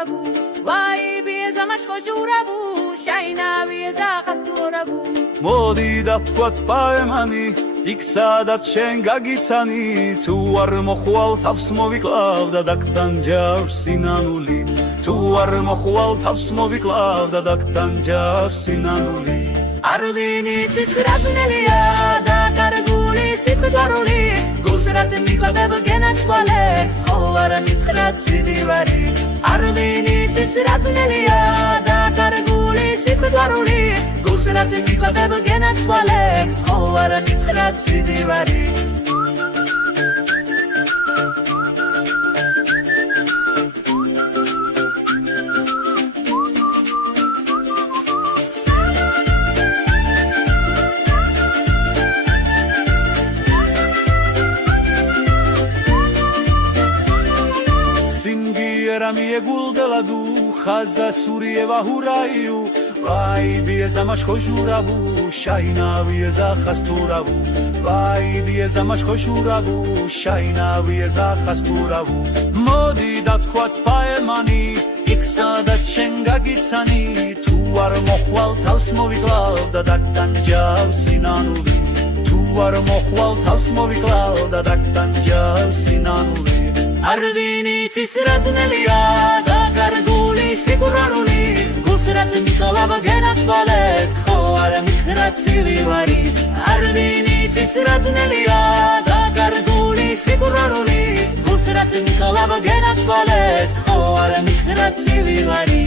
ხასტურაბუ ვაი ბიეზა მაშკოჟურაბუ შაინა ბიეზა ხასტურაბუ მოდი დავთქვათ პაემანი იქ სადაც შენ გაგიცანი თუ არ მოხვალ თავს მოვიკლავ და დაგტანჯავ სინანული თუ არ მოხვალ თავს მოვიკლავ და დაგტანჯავ სინანული არ დინიცის რაზნელია და კარგული სიკვდარული გულსრათ მიკლავდება გენაცვალე ხო არ მითხრათ სიდივარი არ დინიცის რაზნელია და კარგული სიკვდარული გულსრათ მიკლავდება გენაცვალე ხო არ მითხრათ სიდივარი მიეგულდელადუ ხაზა სურიევა ჰურაიუ ვაი ბიეზა მაშკოჟურაბუ შაინა ბიეზა ხასტურაბუ ვაი ბიეზა მაშკოჟურაბუ შაინა ბიეზა ხასტურაბუ მოდი დავთქვათ პაემანი იქ სადაც შენ გაგიცანი თუ არ მოხვალ თავს მოვიკლავ და დაგტანჯავ სინანული თუ არ მოხვალ თავს მოვიკლავ და დაგტანჯავ სინანული არ დინიცის რაზნელია და კარგული სიკვდარული გულსრათ მიკლავ გენაცვალე ხო არ მითხრათ სიდივარი არ დინიცის რაზნელია და კარგული სიკვდარული გულსრათ მიკლავ გენაცვალე ხო არ მითხრათ სიდივარი